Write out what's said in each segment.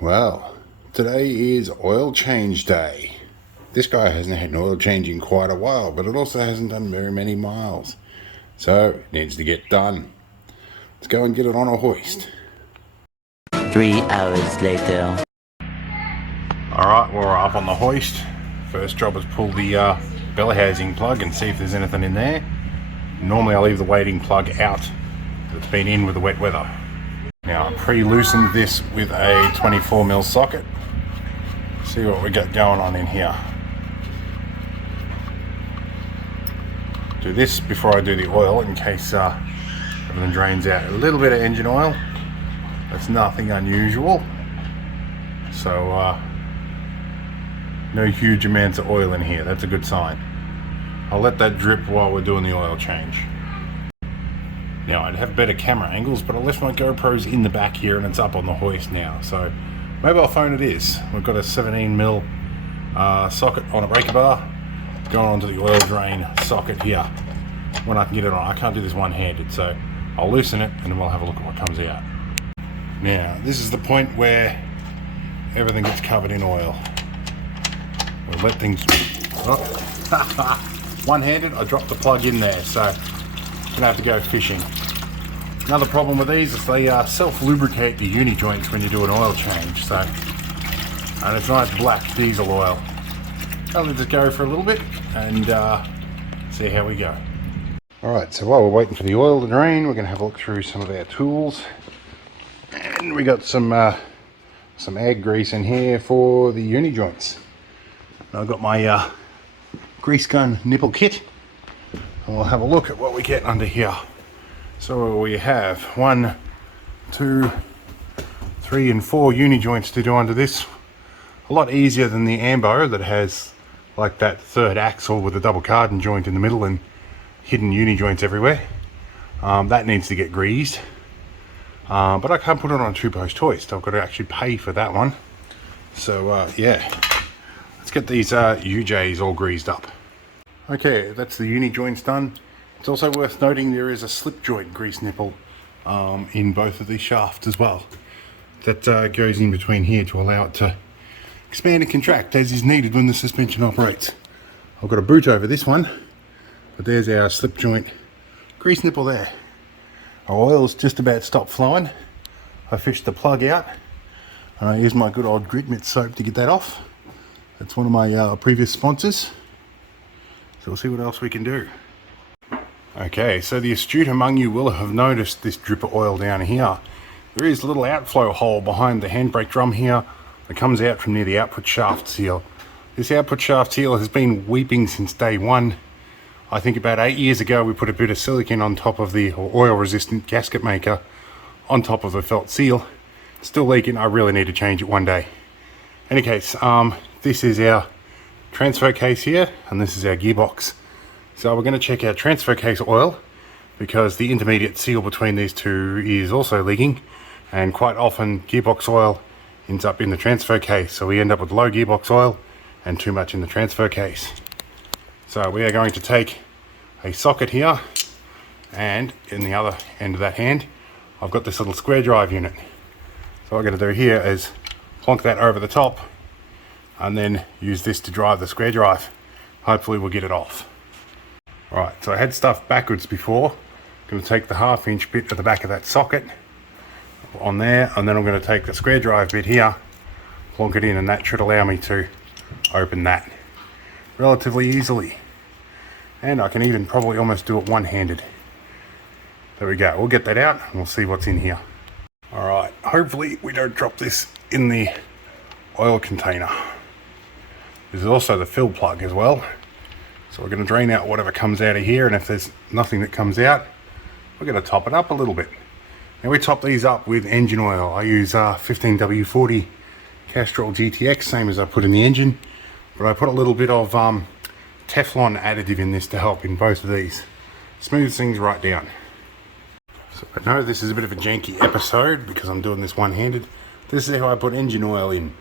Well, today is oil change day. This guy hasn't had an oil change in quite a while, but it also hasn't done very many miles. So, it needs to get done. Let's go and get it on a hoist. 3 hours later. Alright, we're up on the hoist. First job is pull the belly housing plug and see if there's anything in there. Normally I leave the wading plug out. It's been in with the wet weather. Now I pre-loosened this with a 24mm socket. See what we got going on in here. Do this before I do the oil in case everything drains out. A little bit of engine oil. That's nothing unusual. So no huge amounts of oil in here. That's a good sign. I'll let that drip while we're doing the oil change. Now I'd have better camera angles, but I left my GoPros in the back here and it's up on the hoist now. So mobile phone it is. We've got a 17mm socket on a breaker bar going onto the oil drain socket here. When I can get it on, I can't do this one-handed, so I'll loosen it and then we'll have a look at what comes out. Now this is the point where everything gets covered in oil. We'll let things... Oh. One-handed, I dropped the plug in there, so I'm gonna have to go fishing. Another problem with these is they self-lubricate the uni joints when you do an oil change, so, and it's nice black diesel oil. I'll let this go for a little bit and see how we go. Alright, so while we're waiting for the oil to drain, we're going to have a look through some of our tools. And we got some ag grease in here for the uni joints. And I've got my grease gun nipple kit. And we'll have a look at what we get under here. So we have 1, 2, 3 and 4 uni joints to do under this. A lot easier than the Ambo that has like that third axle with a double cardan joint in the middle and hidden uni joints everywhere. That needs to get greased. But I can't put it on a 2-post hoist. I've got to actually pay for that one. So yeah, let's get these UJs all greased up. Okay, that's the uni joints done. It's also worth noting there is a slip joint grease nipple in both of these shafts as well. That goes in between here to allow it to expand and contract as is needed when the suspension operates. I've got a boot over this one, but there's our slip joint grease nipple there. Our oil's just about stopped flowing. I fished the plug out and I used my good old grit mitt soap to get that off. That's one of my previous sponsors. So we'll see what else we can do. Okay, so the astute among you will have noticed this drip of oil down here. There is a little outflow hole behind the handbrake drum here that comes out from near the output shaft seal. This output shaft seal has been weeping since day one. I think about 8 years ago we put a bit of silicone on top of the oil resistant gasket maker on top of the felt seal. It's still leaking. I really need to change it one day. Any case, this is our transfer case here and this is our gearbox. So we're going to check our transfer case oil because the intermediate seal between these two is also leaking, and quite often gearbox oil ends up in the transfer case, so we end up with low gearbox oil and too much in the transfer case. So we are going to take a socket here, and in the other end of that hand I've got this little square drive unit. So what I'm going to do here is plonk that over the top and then use this to drive the square drive. Hopefully we'll get it off. Alright, so I had stuff backwards before. I'm going to take the 1/2 inch bit at the back of that socket on there, and then I'm going to take the square drive bit here, plonk it in, and that should allow me to open that relatively easily. And I can even probably almost do it one-handed. There we go, we'll get that out and we'll see what's in here. Alright, hopefully we don't drop this in the oil container. There's also the fill plug as well. So we're going to drain out whatever comes out of here, and if there's nothing that comes out, we're going to top it up a little bit. Now we top these up with engine oil. I use 15W40 Castrol GTX, same as I put in the engine, but I put a little bit of Teflon additive in this to help in both of these. Smooths things right down. So I know this is a bit of a janky episode because I'm doing this one-handed. This is how I put engine oil in.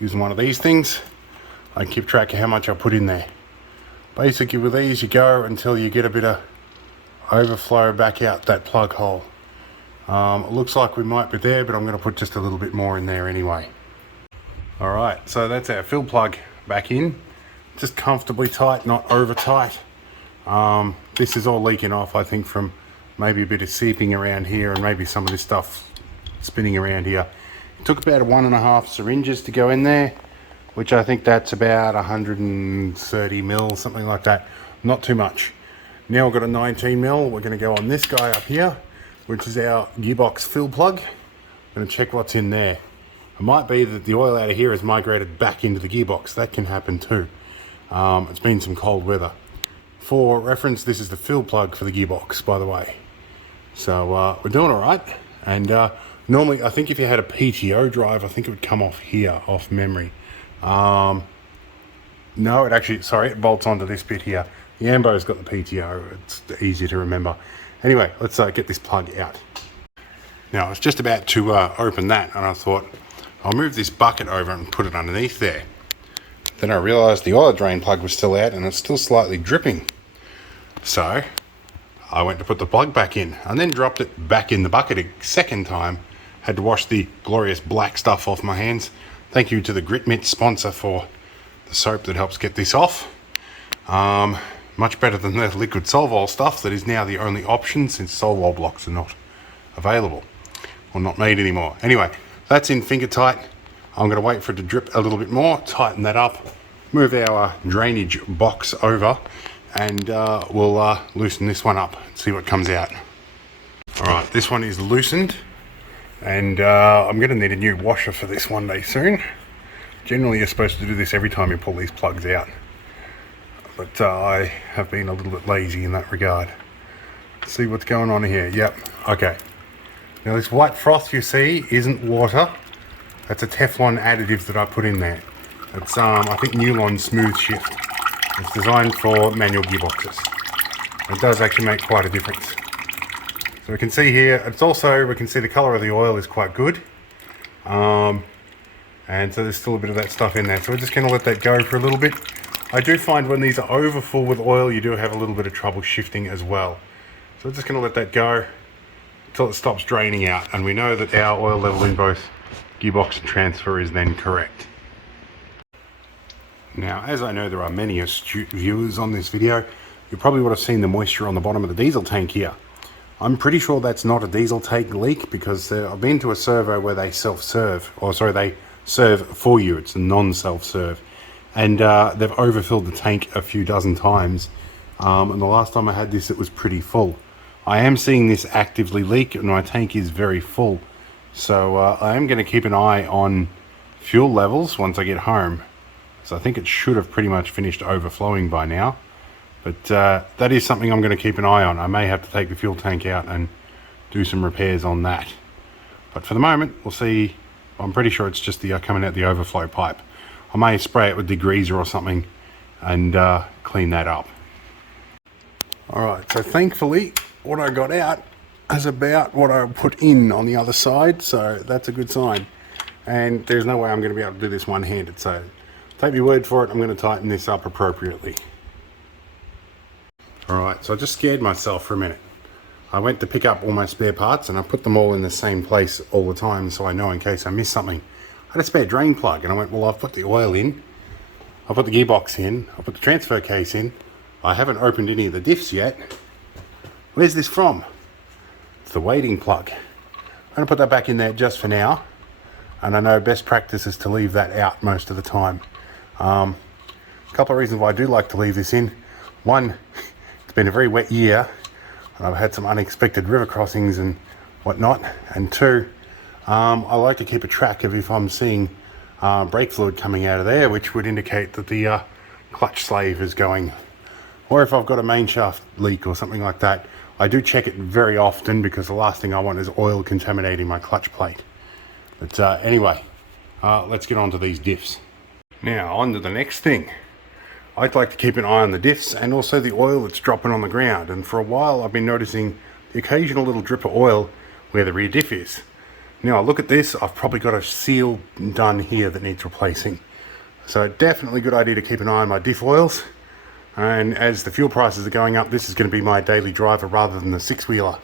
Using one of these things, I keep track of how much I put in there. Basically with these you go until you get a bit of overflow back out that plug hole. It looks like we might be there, but I'm going to put just a little bit more in there anyway. All right, so that's our fill plug back in. Just comfortably tight, not over tight. This is all leaking off, I think, from maybe a bit of seeping around here and maybe some of this stuff spinning around here. It took about 1.5 syringes to go in there, which I think that's about 130 mil, something like that. Not too much. Now we've got a 19 mil. We're going to go on this guy up here, which is our gearbox fill plug. I'm going to check what's in there. It might be that the oil out of here has migrated back into the gearbox. That can happen too. It's been some cold weather. For reference, this is the fill plug for the gearbox, by the way. So we're doing all right. And normally, I think if you had a PTO drive, I think it would come off here, off memory. No, it actually, sorry, it bolts onto this bit here. The Ambo's got the PTO. It's easy to remember. Anyway, let's get this plug out. Now, I was just about to open that, and I thought, I'll move this bucket over and put it underneath there. Then I realised the oil drain plug was still out and it's still slightly dripping. So I went to put the plug back in and then dropped it back in the bucket a second time. Had to wash the glorious black stuff off my hands. Thank you to the Grit Mitt sponsor for the soap that helps get this off. Much better than the liquid Solvol stuff that is now the only option since Solvol blocks are not available or not made anymore. Anyway, that's in finger tight. I'm going to wait for it to drip a little bit more, tighten that up, move our drainage box over, and we'll loosen this one up and see what comes out. All right, this one is loosened, and I'm going to need a new washer for this one day soon. Generally, you're supposed to do this every time you pull these plugs out, but I have been a little bit lazy in that regard. Let's see what's going on here. Yep, okay. Now this white froth you see isn't water. That's a Teflon additive that I put in there. It's I think Newlon Smooth Shift. It's designed for manual gearboxes. It does actually make quite a difference. So we can see here, it's also, we can see the colour of the oil is quite good. And so there's still a bit of that stuff in there. So we're just going to let that go for a little bit. I do find when these are over full with oil, you do have a little bit of trouble shifting as well. So we're just going to let that go until it stops draining out, and we know that our oil level in both gearbox and transfer is then correct. Now, as I know there are many astute viewers on this video, you probably would have seen the moisture on the bottom of the diesel tank here. I'm pretty sure that's not a diesel tank leak, because I've been to a servo where they self-serve, or sorry, they serve for you. It's a non-self-serve, and they've overfilled the tank a few dozen times, and the last time I had this it was pretty full. I am seeing this actively leak and my tank is very full. So I am going to keep an eye on fuel levels once I get home. So I think it should have pretty much finished overflowing by now. But that is something I'm going to keep an eye on. I may have to take the fuel tank out and do some repairs on that. But for the moment, we'll see. I'm pretty sure it's just the coming out the overflow pipe. I may spray it with degreaser or something and clean that up. Alright, so thankfully what I got out is about what I put in on the other side, so that's a good sign. And there's no way I'm going to be able to do this one-handed, so take my word for it, I'm going to tighten this up appropriately. Alright, so I just scared myself for a minute. I went to pick up all my spare parts and I put them all in the same place all the time so I know in case I miss something. I had a spare drain plug and I went, well, I've put the oil in, I've put the gearbox in, I've put the transfer case in, I haven't opened any of the diffs yet. Where's this from? It's the wading plug. I'm going to put that back in there just for now, and I know best practice is to leave that out most of the time. A couple of reasons why I do like to leave this in. One, it's been a very wet year and I've had some unexpected river crossings and whatnot, and two, I like to keep a track of if I'm seeing brake fluid coming out of there, which would indicate that the clutch slave is going, or if I've got a main shaft leak or something like that. I do check it very often because the last thing I want is oil contaminating my clutch plate. But anyway, let's get on to these diffs. Now on to the next thing. I'd like to keep an eye on the diffs and also the oil that's dropping on the ground, and for a while I've been noticing the occasional little drip of oil where the rear diff is. Now look at this, I've probably got a seal done here that needs replacing. So definitely a good idea to keep an eye on my diff oils. And as the fuel prices are going up, this is going to be my daily driver rather than the six-wheeler.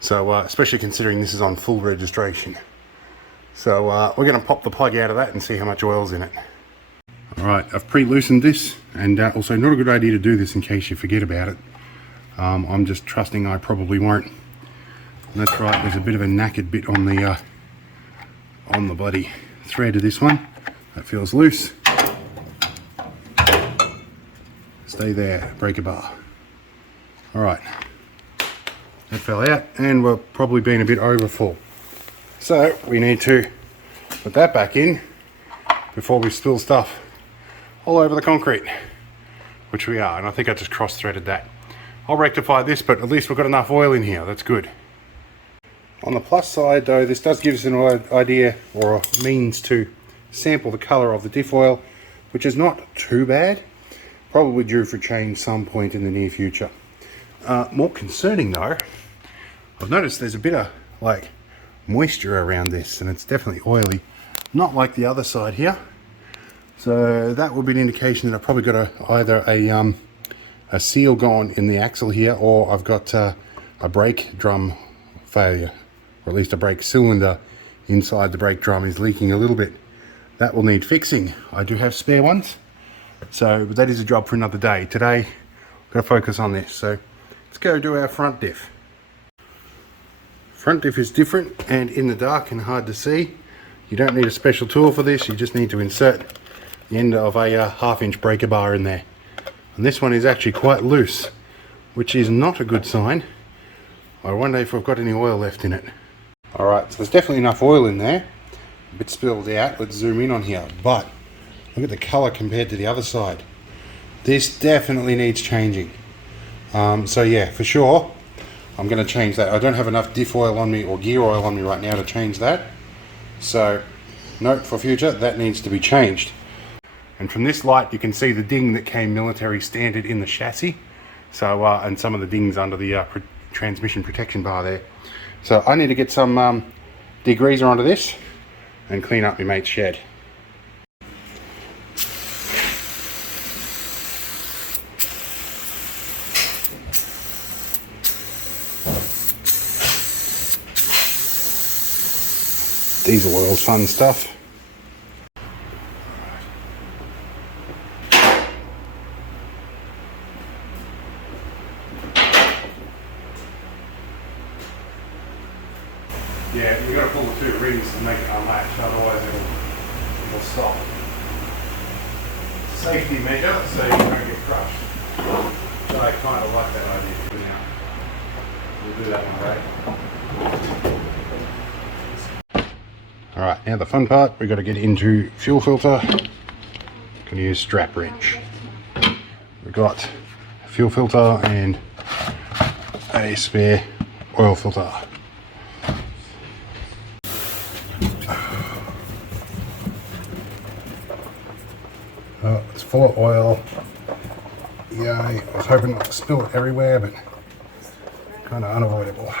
So especially considering this is on full registration. So we're going to pop the plug out of that and see how much oil's in it. Alright, I've pre-loosened this, and also not a good idea to do this in case you forget about it. I'm just trusting I probably won't. And that's right, there's a bit of a knackered bit on the bloody thread of this one. That feels loose. Stay there, breaker bar. Alright, that fell out, and we're probably being a bit over full. So we need to put that back in before we spill stuff all over the concrete, which we are, and I think I just cross-threaded that. I'll rectify this, but at least we've got enough oil in here. That's good. On the plus side though, this does give us an idea or a means to sample the colour of the diff oil, which is not too bad. Probably due for change some point in the near future. More concerning though, I've noticed there's a bit of like moisture around this, and it's definitely oily, not like the other side here. So that would be an indication that I've probably got either a seal gone in the axle here, or I've got a brake drum failure, or at least a brake cylinder inside the brake drum is leaking a little bit. That will need fixing. I do have spare ones, so that is a job for another day. Today I've got to focus on this, so let's go do our front diff. Front diff is different and in the dark and hard to see. You don't need a special tool for this, you just need to insert the end of a 1/2-inch breaker bar in there. And this one is actually quite loose, which is not a good sign. I wonder if we've got any oil left in it. Alright, so there's definitely enough oil in there. A bit spilled out. Let's zoom in on here. But look at the colour compared to the other side. This definitely needs changing. So yeah, for sure, I'm going to change that. I don't have enough diff oil on me or gear oil on me right now to change that. So note for future, that needs to be changed. And from this light you can see the ding that came military standard in the chassis. So and some of the dings under the transmission protection bar there. So I need to get some degreaser onto this and clean up my mate's shed. Diesel oil's fun stuff. Yeah, you've got to pull the two rings to make it unlatched, otherwise it'll stop. Safety measure so you don't get crushed. So I kind of like that idea for now. We'll do that one, right? Alright, now the fun part, we've got to get into fuel filter. Going to use strap wrench. We've got a fuel filter and a spare oil filter. Oh, it's full of oil. Yay, I was hoping not to spill it everywhere, but kind of unavoidable.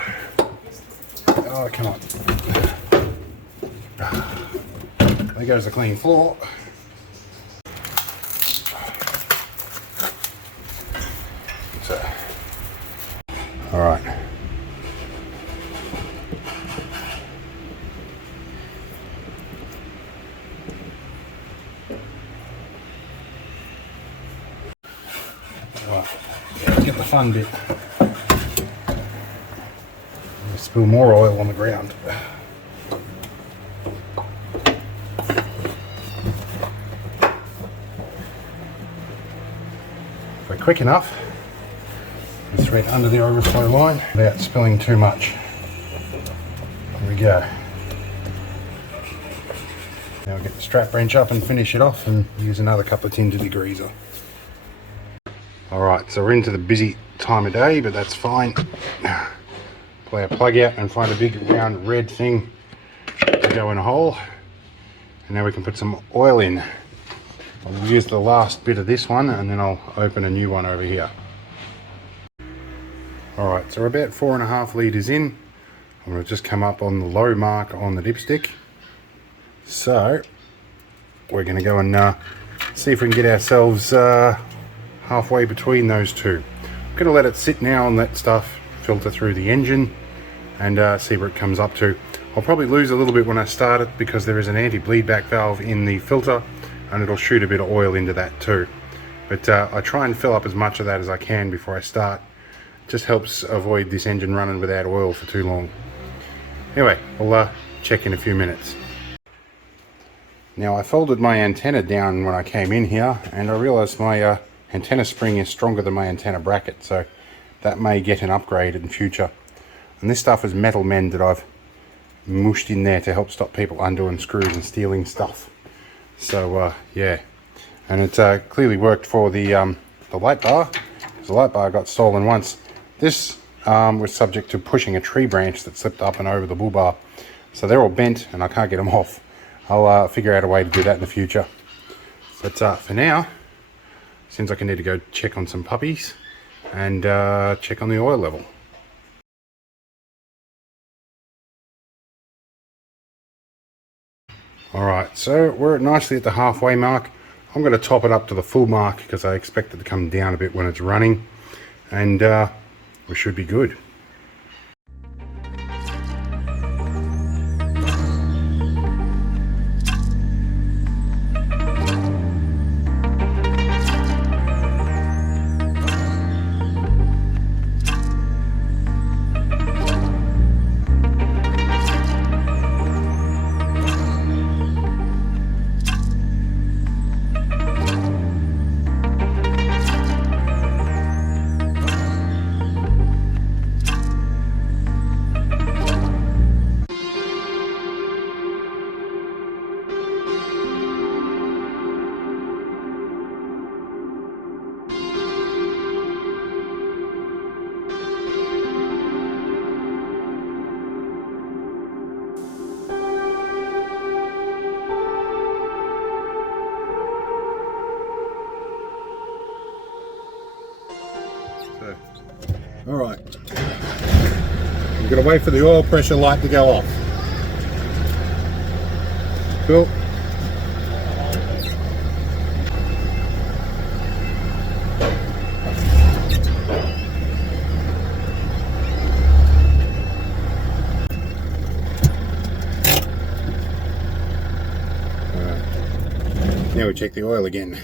Oh, come on. There goes the clean floor. So, all right. Right, let's get the fun bit. Spill more oil on the ground. If we're quick enough, we thread under the overflow line without spilling too much. There we go. Now we'll get the strap wrench up and finish it off and use another couple of tins of degreaser. Alright, so we're into the busy time of day, but that's fine. Pull our plug out and find a big round red thing to go in a hole. And now we can put some oil in. I'll use the last bit of this one and then I'll open a new one over here. Alright, so we're about 4.5 litres in. I'm going to just come up on the low mark on the dipstick. So we're going to go and see if we can get ourselves halfway between those two. I'm going to let it sit now and let stuff filter through the engine and see where it comes up to. I'll probably lose a little bit when I start it because there is an anti-bleed back valve in the filter and it'll shoot a bit of oil into that too. But I try and fill up as much of that as I can before I start. It just helps avoid this engine running without oil for too long. Anyway, I'll check in a few minutes. Now, I folded my antenna down when I came in here and I realized my antenna spring is stronger than my antenna bracket, so that may get an upgrade in future. And this stuff is metal mend that I've mushed in there to help stop people undoing screws and stealing stuff. So yeah, and it clearly worked for the light bar, because the light bar got stolen once. This was subject to pushing a tree branch that slipped up and over the bull bar, so they're all bent and I can't get them off. I'll figure out a way to do that in the future. But for now, seems like I need to go check on some puppies and check on the oil level. Alright, so we're nicely at the halfway mark. I'm going to top it up to the full mark because I expect it to come down a bit when it's running, and we should be good. Alright, I'm going to wait for the oil pressure light to go off. Cool. Now we check the oil again.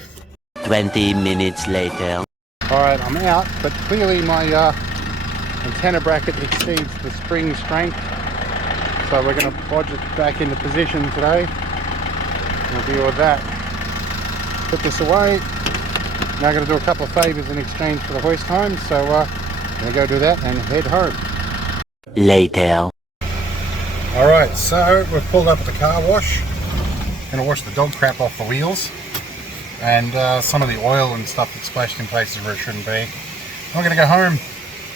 20 minutes later. Alright, I'm out, but clearly my antenna bracket exceeds the spring strength, so we're going to bodge it back into position today. We'll deal with that. Put this away. Now I'm going to do a couple of favours in exchange for the hoist home, so I'm going to go do that and head home. Later. Alright, so we've pulled up at the car wash. Going to wash the dog crap off the wheels and some of the oil and stuff that's splashed in places where it shouldn't be. I'm going to go home,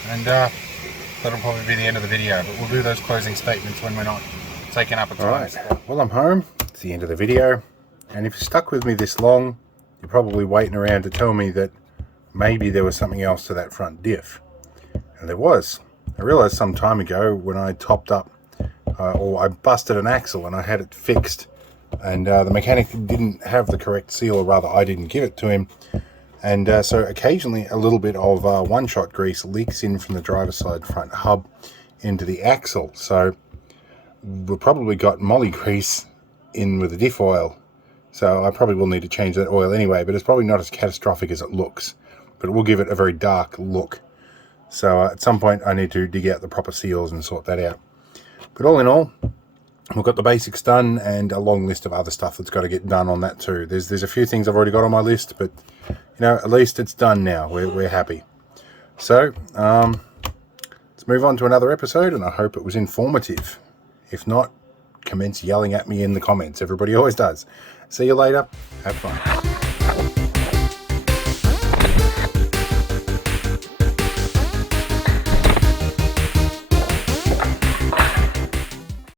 and that'll probably be the end of the video, but we'll do those closing statements when we're not taking up a time. Alright, well, I'm home. It's the end of the video, and if you're stuck with me this long, you're probably waiting around to tell me that maybe there was something else to that front diff. And there was. I realized some time ago when I topped up, or I busted an axle and I had it fixed, and the mechanic didn't have the correct seal, or rather I didn't give it to him, and so occasionally a little bit of one-shot grease leaks in from the driver's side front hub into the axle. So we've probably got molly grease in with the diff oil, so I probably will need to change that oil anyway, but it's probably not as catastrophic as it looks, but it will give it a very dark look. So at some point I need to dig out the proper seals and sort that out. But all in all, we've got the basics done and a long list of other stuff that's got to get done on that too. There's a few things I've already got on my list, but you know, at least it's done now. We're happy. So let's move on to another episode, and I hope it was informative. If not, commence yelling at me in the comments. Everybody always does. See you later. Have fun.